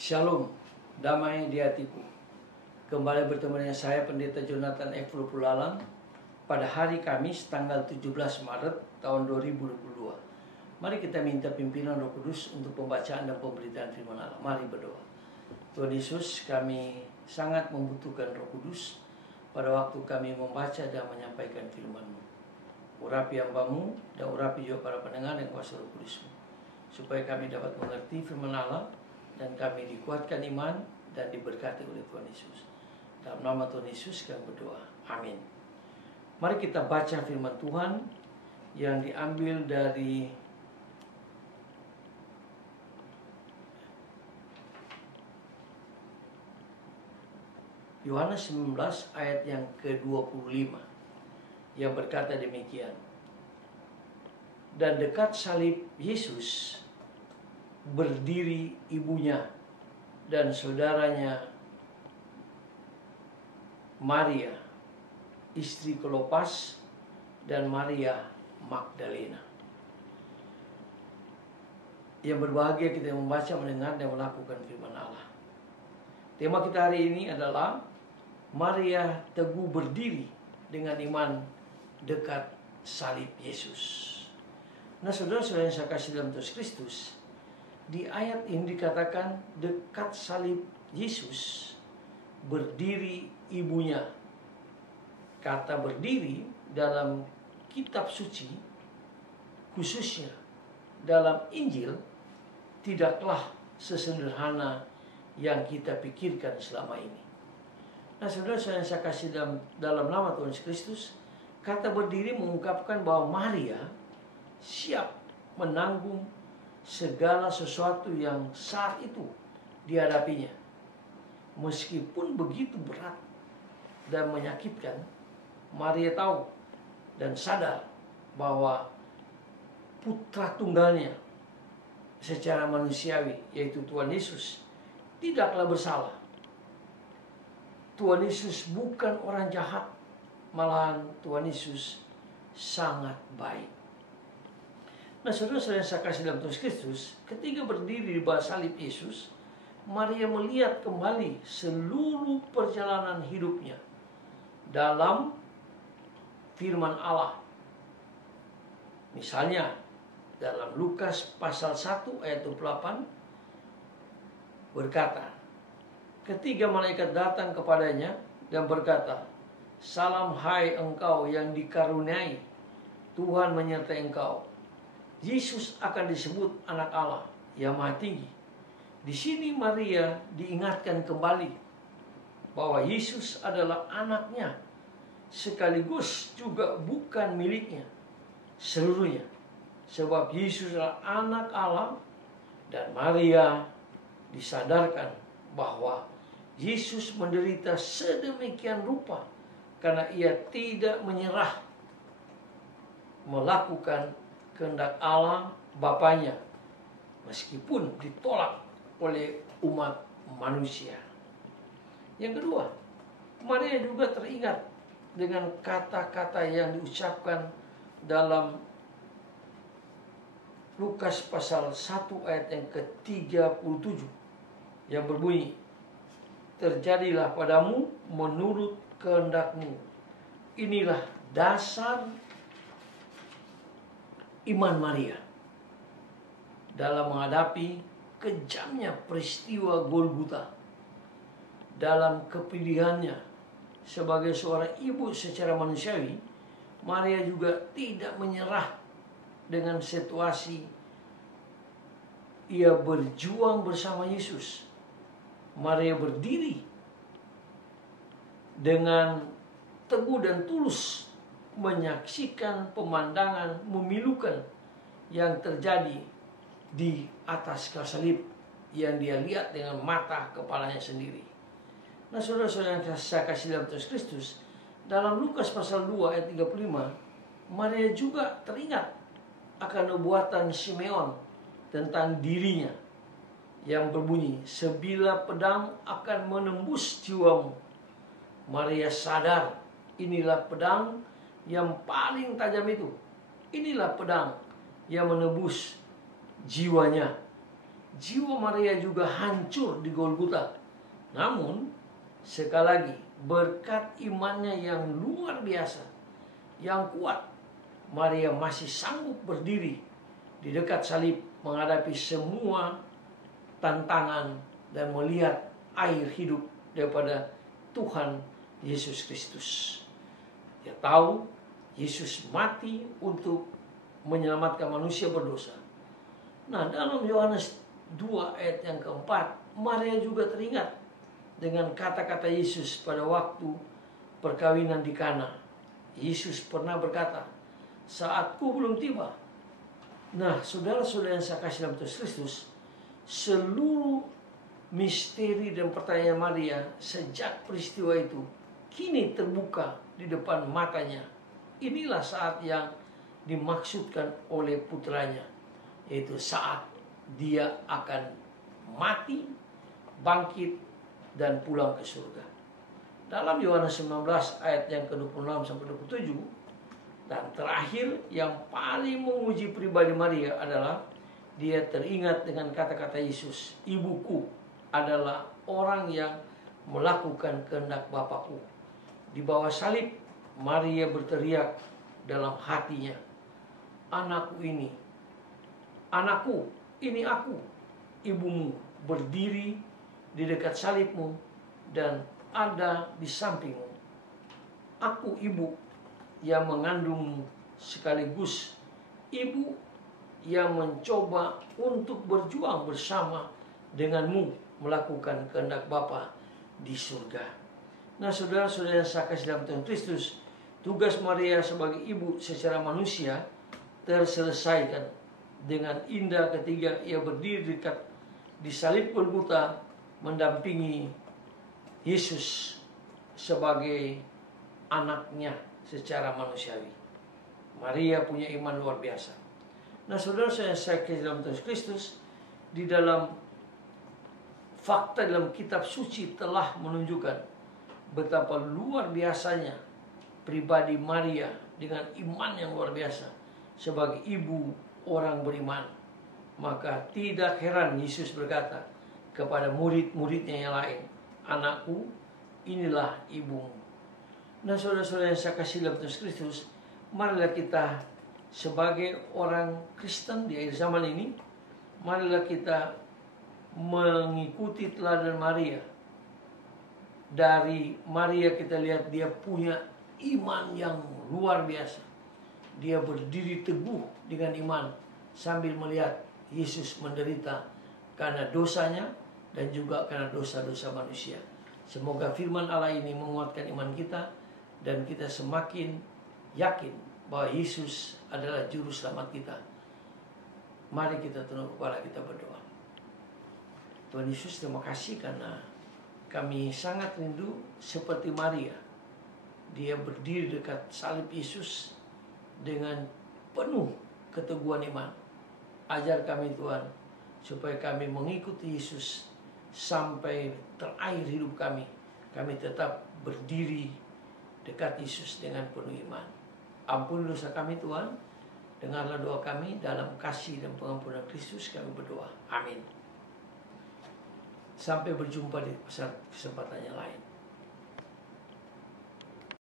Shalom, damai di hatiku. Kembali bertemu dengan saya Pendeta Jonathan F. Pulalan pada hari Kamis tanggal 17 Maret tahun 2022. Mari kita minta pimpinan Roh Kudus untuk pembacaan dan pemberitaan firman Allah. Mari berdoa. Tuhan Yesus, kami sangat membutuhkan Roh Kudus pada waktu kami membaca dan menyampaikan firman-Mu. Urapi hamba-Mu dan urapi juga para pendengar yang kuasa Roh Kudus-Mu, supaya kami dapat mengerti firman Allah dan kami dikuatkan iman dan diberkati oleh Tuhan Yesus. Dalam nama Tuhan Yesus kami berdoa. Amin. Mari kita baca firman Tuhan yang diambil dari Yohanes 19 ayat yang ke-25 yang berkata demikian. Dan dekat salib Yesus berdiri ibunya dan saudaranya Maria, istri Klopas, dan Maria Magdalena. Yang berbahagia kita membaca, mendengar, dan melakukan firman Allah. Tema kita hari ini adalah Maria teguh berdiri dengan iman dekat salib Yesus. Nah, saudara-saudara yang saya kasih dalam Tuhan Kristus, di ayat ini dikatakan dekat salib Yesus berdiri ibunya. Kata berdiri dalam kitab suci, khususnya dalam Injil, tidaklah sesederhana yang kita pikirkan selama ini. Nah, saudara-saudara yang saya kasih dalam nama Tuhan Kristus, kata berdiri mengungkapkan bahwa Maria siap menanggung segala sesuatu yang saat itu dihadapinya. Meskipun begitu berat dan menyakitkan, Maria tahu dan sadar bahwa putra tunggalnya secara manusiawi, yaitu Tuhan Yesus, tidaklah bersalah. Tuhan Yesus bukan orang jahat, malahan Tuhan Yesus sangat baik. Nah, saudara-saudara yang saya kasih dalam Tuhan Kristus, ketika berdiri di bawah salib Yesus, Maria melihat kembali seluruh perjalanan hidupnya dalam firman Allah. Misalnya dalam Lukas pasal 1 ayat 28 berkata, ketika malaikat datang kepadanya dan berkata, "Salam hai engkau yang dikaruniai, Tuhan menyertai engkau. Yesus akan disebut anak Allah yang Maha Tinggi." Di sini Maria diingatkan kembali bahwa Yesus adalah anaknya, sekaligus juga bukan miliknya seluruhnya. Sebab Yesus adalah anak Allah, dan Maria disadarkan bahwa Yesus menderita sedemikian rupa karena ia tidak menyerah melakukan kehendak Allah Bapanya, meskipun ditolak oleh umat manusia. Yang kedua, Maria juga teringat dengan kata-kata yang diucapkan dalam Lukas pasal 1 ayat yang ke-37 yang berbunyi, "Terjadilah padamu menurut kehendakmu." Inilah dasar iman Maria dalam menghadapi kejamnya peristiwa Golgota. Dalam kepilihannya sebagai seorang ibu secara manusiawi, Maria juga tidak menyerah dengan situasi. Ia berjuang bersama Yesus. Maria berdiri dengan teguh dan tulus menyaksikan pemandangan memilukan yang terjadi di atas kayu salib yang dia lihat dengan mata kepalanya sendiri. Nah, saudara-saudara yang saya kasih dalam Tuhan Kristus, dalam Lukas pasal 2 ayat 35, Maria juga teringat akan nubuatan Simeon tentang dirinya yang berbunyi, "Sebilah pedang akan menembus jiwamu." Maria sadar, inilah pedang yang paling tajam itu. Inilah pedang yang menebus jiwanya. jiwa Maria juga hancur di Golgota. Namun, sekali lagi, berkat imannya yang luar biasa, yang kuat, Maria masih sanggup berdiri di dekat salib menghadapi semua tantangan dan melihat air hidup daripada Tuhan Yesus Kristus. Dia tahu Yesus mati untuk menyelamatkan manusia berdosa. Nah, dalam Yohanes 2 ayat yang keempat, Maria juga teringat dengan kata-kata Yesus pada waktu perkawinan di Kana. Yesus pernah berkata, "Saatku belum tiba." Nah, saudara-saudara yang saya kasih dalam Tuhan Kristus, seluruh misteri dan pertanyaan Maria sejak peristiwa itu kini terbuka di depan matanya. Inilah saat yang dimaksudkan oleh putranya, yaitu saat dia akan mati, bangkit, dan pulang ke surga. Dalam Yohanes 19 ayat yang ke-26 sampai 27, dan terakhir yang paling menguji pribadi Maria adalah dia teringat dengan kata-kata Yesus, "Ibuku adalah orang yang melakukan kehendak Bapakku." Di bawah salib, Maria berteriak dalam hatinya, "Anakku ini, anakku, ini aku, ibumu berdiri di dekat salibmu dan ada di sampingmu. Aku ibu yang mengandungmu, sekaligus ibu yang mencoba untuk berjuang bersama denganmu melakukan kehendak Bapa di surga." Nah, saudara-saudara yang saya kasih dalam Tuhan Kristus, tugas Maria sebagai ibu secara manusia terselesaikan dengan indah ketika ia berdiri dekat di salib Golgota mendampingi Yesus sebagai anaknya secara manusiawi. Maria punya iman luar biasa. Nah, saudara saya kasih dalam Tuhan Kristus, di dalam fakta dalam kitab suci telah menunjukkan betapa luar biasanya pribadi Maria dengan iman yang luar biasa sebagai ibu orang beriman. Maka tidak heran Yesus berkata kepada murid-muridnya yang lain, "Anakku, inilah ibumu." Nah, saudara-saudara yang saya kasih dalam Tuhan Kristus, marilah kita sebagai orang Kristen di akhir zaman ini, marilah kita mengikuti teladan Maria. Dari Maria kita lihat dia punya iman yang luar biasa. Dia berdiri teguh dengan iman sambil melihat Yesus menderita karena dosanya dan juga karena dosa-dosa manusia. Semoga firman Allah ini menguatkan iman kita dan kita semakin yakin bahwa Yesus adalah juru selamat kita. Mari kita tunduk kepala, kita berdoa. Tuhan Yesus, terima kasih karena kami sangat rindu seperti Maria. Dia berdiri dekat salib Yesus dengan penuh keteguhan iman. Ajar kami Tuhan, supaya kami mengikuti Yesus sampai terakhir hidup kami. Kami tetap berdiri dekat Yesus dengan penuh iman. Ampuni dosa kami Tuhan. Dengarlah doa kami, dalam kasih dan pengampunan Kristus kami berdoa. Amin. Sampai berjumpa di kesempatan yang lain.